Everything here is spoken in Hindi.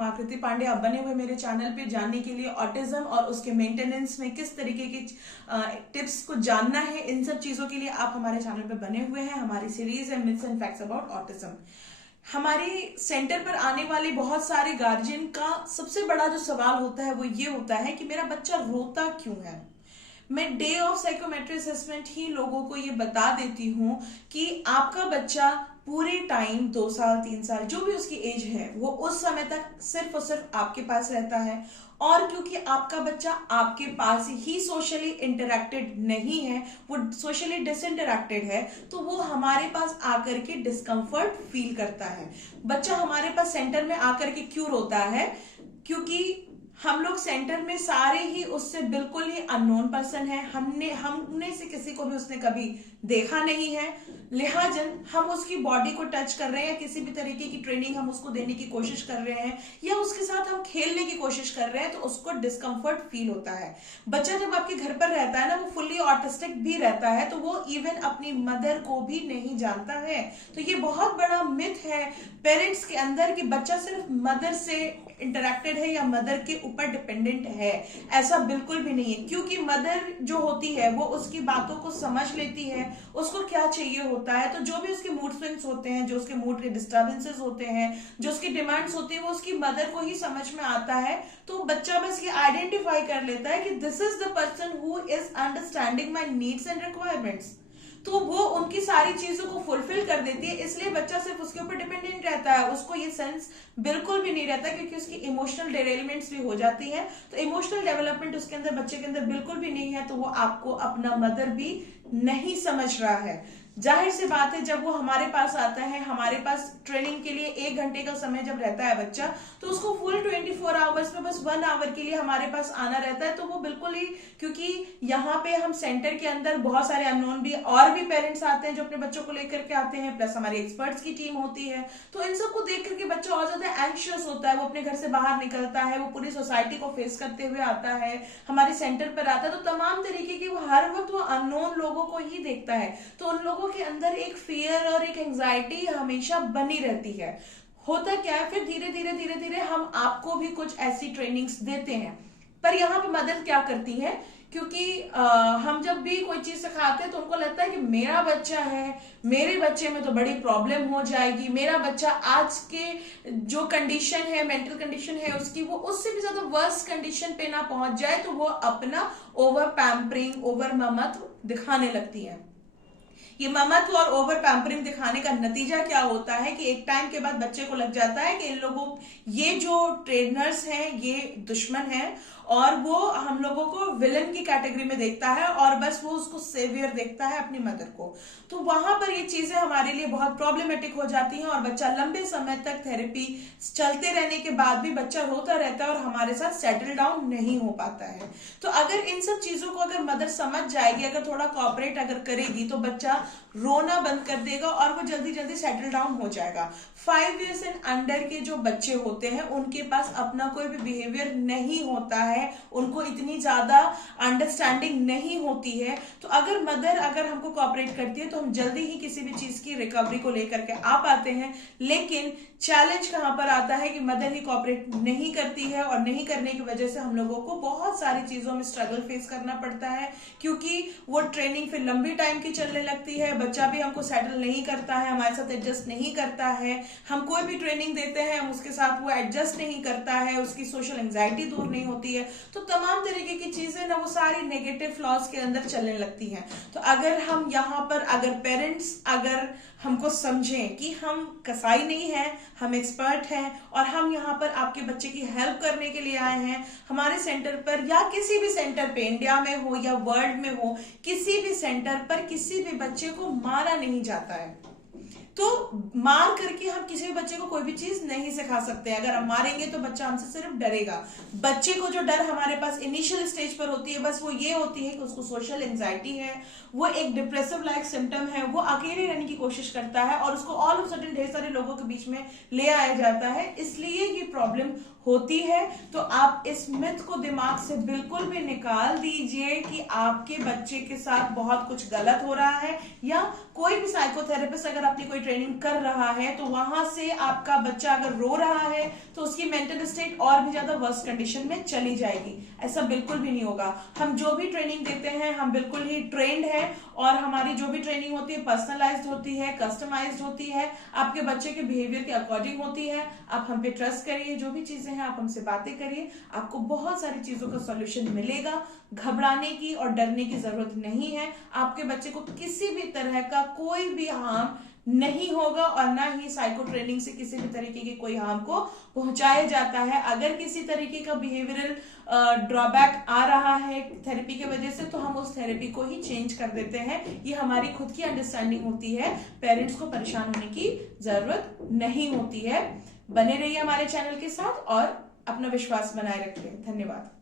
हूँ आकृति पांडे। आप बने हुए मेरे चैनल पे जानने के लिए ऑटिज्म और उसके मेंटेनेंस में किस तरीके की टिप्स को जानना है, इन सब चीजों के लिए आप हमारे चैनल पे बने हुए हैं। हमारी सीरीज है myths and facts about autism. हमारे सेंटर पर आने वाले बहुत सारे गार्जियन का सबसे बड़ा जो सवाल होता है वो ये होता है कि मेरा बच्चा रोता क्यों है। मैं डे ऑफ साइकोमेट्री असेसमेंट ही लोगों को ये बता देती हूँ कि आपका बच्चा पूरे टाइम 2 साल 3 साल जो भी उसकी एज है वो उस समय तक सिर्फ और सिर्फ आपके पास रहता है, और क्योंकि आपका बच्चा आपके पास ही सोशली इंटरेक्टेड नहीं है, वो सोशली डिसइंटरेक्टेड है, तो वो हमारे पास आकर के डिस्कम्फर्ट फील करता है। बच्चा हमारे पास सेंटर में आकर के क्यों रोता है? क्योंकि हम लोग सेंटर में सारे ही उससे बिल्कुल ही अननोन पर्सन है, हमने से किसी को भी उसने कभी देखा नहीं है, लिहाजन हम उसकी बॉडी को टच कर रहे हैं या किसी भी तरीके की ट्रेनिंग हम उसको देने की कोशिश कर रहे हैं या उसके साथ हम खेलने की कोशिश कर रहे हैं, तो उसको डिस्कम्फर्ट फील होता है। बच्चा जब आपके घर पर रहता है ना, वो फुल्ली ऑटिस्टिक भी रहता है, तो वो इवन अपनी मदर को भी नहीं जानता है। तो ये बहुत बड़ा मिथ है पेरेंट्स के अंदर कि बच्चा सिर्फ मदर से इंटरेक्टेड है या मदर के ऊपर डिपेंडेंट है। ऐसा बिल्कुल भी नहीं है, क्योंकि मदर जो होती है वो उसकी बातों को समझ लेती है, उसको क्या चाहिए होता है। तो जो भी उसके मूड स्विंग्स होते हैं, जो उसके मूड के डिस्टर्बेंसेस होते हैं, जो उसकी डिमांड्स होती है, वो उसकी मदर को ही समझ में आता है। तो बच्चा बस ये आइडेंटिफाई कर लेता है कि this is the person who is understanding my needs and requirements, तो वो उनकी सारी चीजों को फुलफिल कर देती है। इसलिए बच्चा सिर्फ उसके ऊपर डिपेंडेंट रहता है, उसको ये सेंस बिल्कुल भी नहीं रहता, क्योंकि उसकी इमोशनल डिरेलमेंट्स भी हो जाती है। तो इमोशनल डेवलपमेंट उसके अंदर, बच्चे के अंदर बिल्कुल भी नहीं है, तो वो आपको अपना मदर भी नहीं समझ रहा है। जाहिर सी बात है, जब वो हमारे पास आता है, हमारे पास ट्रेनिंग के लिए 1 घंटे का समय जब रहता है बच्चा, तो उसको फुल 24 आवर्स में बस 1 आवर के लिए हमारे पास आना रहता है। तो वो बिल्कुल ही, क्योंकि यहाँ पे हम सेंटर के अंदर बहुत सारे अननोन भी और भी पेरेंट्स आते हैं जो अपने बच्चों को लेकर के आते हैं, प्लस हमारे एक्सपर्ट्स की टीम होती है, तो इन सबको देख करके बच्चा और ज्यादा एंशियस होता है। वो अपने घर से बाहर निकलता है, वो पूरी सोसाइटी को फेस करते हुए आता है, हमारे सेंटर पर आता है, तो तमाम तरीके की वो हर वक्त वो अननोन लोगों को ही देखता है। तो उन लोगों के अंदर एक फियर और एक एंजाइटी हमेशा बनी रहती है। होता क्या है, फिर धीरे धीरे धीरे धीरे हम आपको भी कुछ ऐसी ट्रेनिंग्स देते हैं, पर यहाँ पे मदद क्या करती है, क्योंकि हम जब भी कोई चीज सिखाते हैं तो उनको लगता है कि मेरा बच्चा है, मेरे बच्चे में तो बड़ी प्रॉब्लम हो जाएगी, मेरा बच्चा आज के जो कंडीशन है, मेंटल कंडीशन है उसकी, वो उससे भी ज्यादा वर्स्ट कंडीशन पे ना पहुंच जाए, तो वो अपना ओवर पैम्परिंग, ओवर ममत्व दिखाने लगती है। ये ममत्व और ओवर पैम्परिंग दिखाने का नतीजा क्या होता है कि एक टाइम के बाद बच्चे को लग जाता है कि इन लोगों, ये जो ट्रेनर्स हैं ये दुश्मन हैं, और वो हम लोगों को विलन की कैटेगरी में देखता है, और बस वो उसको सेवियर देखता है, अपनी मदर को। तो वहां पर ये चीजें हमारे लिए बहुत प्रॉब्लमेटिक हो जाती हैं, और बच्चा लंबे समय तक थेरेपी चलते रहने के बाद भी बच्चा रोता रहता है और हमारे साथ सेटल डाउन नहीं हो पाता है। तो अगर इन सब चीजों को अगर मदर समझ जाएगी, अगर थोड़ा कॉपरेट अगर करेगी, तो बच्चा रोना बंद कर देगा और वो जल्दी जल्दी सेटल डाउन हो जाएगा। 5 इयर्स एंड अंडर के जो बच्चे होते हैं उनके पास अपना कोई भी बिहेवियर नहीं होता है, उनको इतनी ज्यादा अंडरस्टैंडिंग नहीं होती है। तो अगर मदर अगर हमको कॉपरेट करती है तो हम जल्दी ही किसी भी चीज की रिकवरी को लेकर के आ पाते हैं। लेकिन चैलेंज कहां पर आता है कि मदर ही कॉपरेट नहीं करती है, और नहीं करने की वजह से हम लोगों को बहुत सारी चीजों में स्ट्रगल फेस करना पड़ता है, क्योंकि वो ट्रेनिंग फिर लंबी टाइम की चलने लगती है, बच्चा भी हमको सेटल नहीं करता है, हमारे साथ एडजस्ट नहीं करता है, हम कोई भी ट्रेनिंग देते हैं हम उसके साथ वो एडजस्ट नहीं करता है, उसकी सोशल एंजाइटी दूर नहीं होती है। तो तमाम तरीके की चीजें ना वो सारी नेगेटिव फ्लॉज के अंदर चलने लगती हैं। तो अगर हम यहाँ पर, अगर पेरेंट्स अगर हमको समझें कि हम कसाई नहीं हैं, हम एक्सपर्ट हैं, और हम यहाँ पर आपके बच्चे की हेल्प करने के लिए आए हैं, हमारे सेंटर पर या किसी भी सेंटर पे, इंडिया में हो या वर्ल्ड में हो, किसी भी सेंटर पर किसी भी बच्चे को मारा नहीं जाता है। तो मार करके हम किसी भी बच्चे को कोई भी चीज नहीं सिखा सकते। अगर हम मारेंगे तो बच्चा हमसे सिर्फ डरेगा। बच्चे को जो डर हमारे पास इनिशियल स्टेज पर होती है, बस वो ये होती है कि उसको सोशल एंजाइटी है, वो एक डिप्रेसिव लाइक सिम्टम है, वो अकेले रहने की कोशिश करता है, और उसको ऑल ऑफ सडन ढेर सारे लोगों के बीच में ले आया जाता है, इसलिए ये प्रॉब्लम होती है। तो आप इस मिथ को दिमाग से बिल्कुल भी निकाल दीजिए कि आपके बच्चे के साथ बहुत कुछ गलत हो रहा है, या कोई भी साइकोथेरेपिस्ट अगर अपनी कोई कोई ट्रेनिंग कर रहा है तो वहां से आपका बच्चा अगर रो रहा है तो उसकी मेंटल स्टेट और भी ज्यादा वर्स्ट कंडीशन में चली जाएगी। ऐसा बिल्कुल भी नहीं होगा। हम जो भी ट्रेनिंग देते हैं हम बिल्कुल ही ट्रेंड है और हमारी जो भी ट्रेनिंग होती है पर्सनलाइज्ड होती है, कस्टमाइज्ड होती है, आपके बच्चे के बिहेवियर के अकॉर्डिंग होती है। आप हम पे ट्रस्ट करिए, जो भी चीजें हैं आप हमसे बातें करिए, आपको बहुत सारी चीजों का सॉल्यूशन मिलेगा। घबराने की और डरने की जरूरत नहीं है। आपके बच्चे को किसी भी तरह का कोई भी हार्म नहीं होगा और ना ही साइको ट्रेनिंग से किसी भी तरीके के कोई हार्म को पहुंचाया जाता है। अगर किसी तरीके का बिहेवियरल ड्रॉबैक आ रहा है थेरेपी की वजह से तो हम उस थेरेपी को ही चेंज कर देते हैं। ये हमारी खुद की अंडरस्टैंडिंग होती है, पेरेंट्स को परेशान होने की जरूरत नहीं होती है। बने रहिए हमारे चैनल के साथ और अपना विश्वास बनाए रखिए। धन्यवाद।